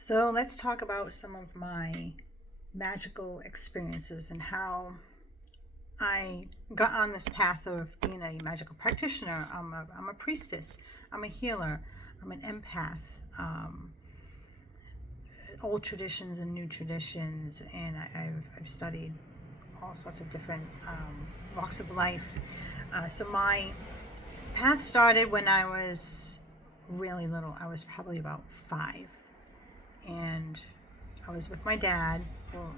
So let's talk about some of my magical experiences and how I got on this path of being a magical practitioner. I'm a priestess. I'm a healer. I'm an empath. Um, Old traditions and new traditions, and I've studied all sorts of different walks of life. So my path started when I was really little. I was probably about 5, and I was with my dad, well,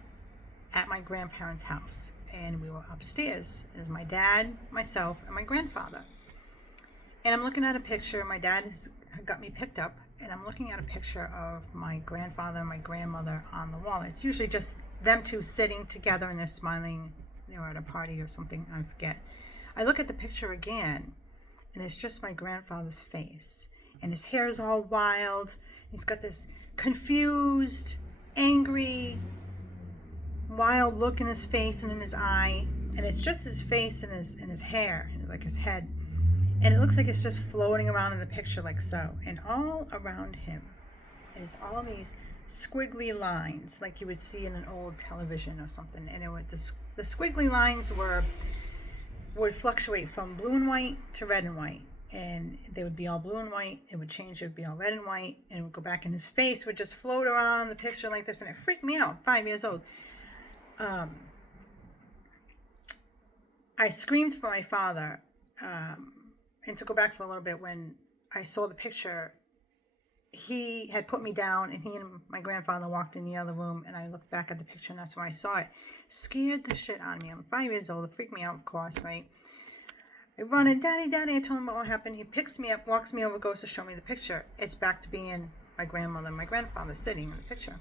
at my grandparents' house, and we were upstairs. It was my dad, myself, and my grandfather. And I'm looking at a picture. My dad has got me picked up, and I'm looking at a picture of my grandfather and my grandmother on the wall. It's usually just them two sitting together and they're smiling. They were at a party or something, I forget. I look at the picture again, and it's just my grandfather's face. And his hair is all wild. He's got this confused, angry, wild look in his face and in his eye. And it's just his face and his hair, like his head. And it looks like it's just floating around in the picture like so. And all around him is all these squiggly lines like you would see in an old television or something. And the squiggly lines would fluctuate from blue and white to red and white. And they would be all blue and white. It would change. It would be all red and white. And it would go back, and his face would just float around in the picture like this. And it freaked me out, 5 years old. I screamed for my father. And to go back for a little bit, when I saw the picture, he had put me down, and he and my grandfather walked in the other room, and I looked back at the picture, and that's when I saw it. Scared the shit out of me. I'm 5 years old. It freaked me out, of course, right? I run in, Daddy, Daddy. I told him what happened. He picks me up, walks me over, goes to show me the picture. It's back to being my grandmother and my grandfather sitting in the picture.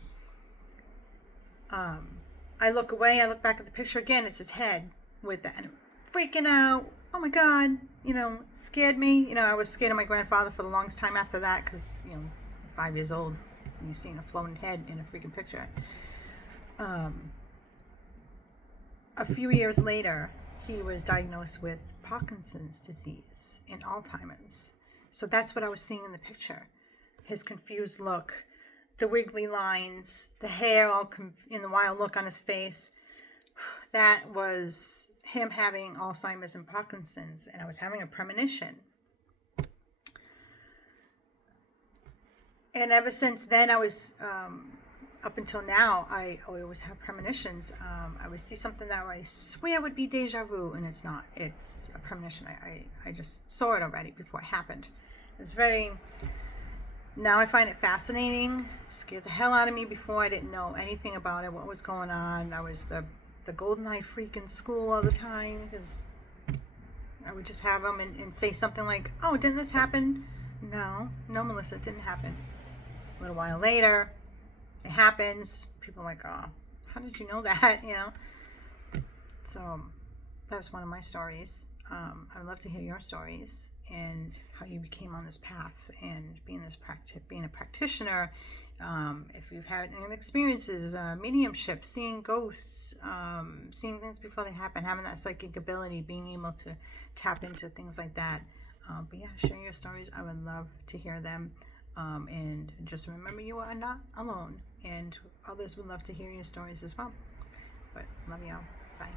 I look away. I look back at the picture again. It's his head with that. And I'm freaking out. Oh my God, scared me. I was scared of my grandfather for the longest time after that because, 5 years old and you're seeing a floating head in a freaking picture. A few years later, he was diagnosed with Parkinson's disease and Alzheimer's. So that's what I was seeing in the picture. His confused look, the wiggly lines, the hair all in the wild look on his face. That was him having Alzheimer's and Parkinson's, and I was having a premonition. And ever since then, I was, up until now, I always have premonitions. I would see something that I swear would be deja vu, and it's not. It's a premonition. I just saw it already before it happened. It was now I find it fascinating. It scared the hell out of me. Before, I didn't know anything about it, what was going on. I was the golden eye freak in school all the time because I would just have them and say something like, oh, didn't this happen? No, Melissa, it didn't happen. A little while later, it happens. People are like, oh, how did you know that? So that was one of my stories. I'd love to hear your stories and how you became on this path and being a practitioner. If you've had any experiences, mediumship, seeing ghosts, seeing things before they happen, having that psychic ability, being able to tap into things like that. But yeah, share your stories. I would love to hear them. And just remember, you are not alone, and others would love to hear your stories as well. But love y'all. Bye.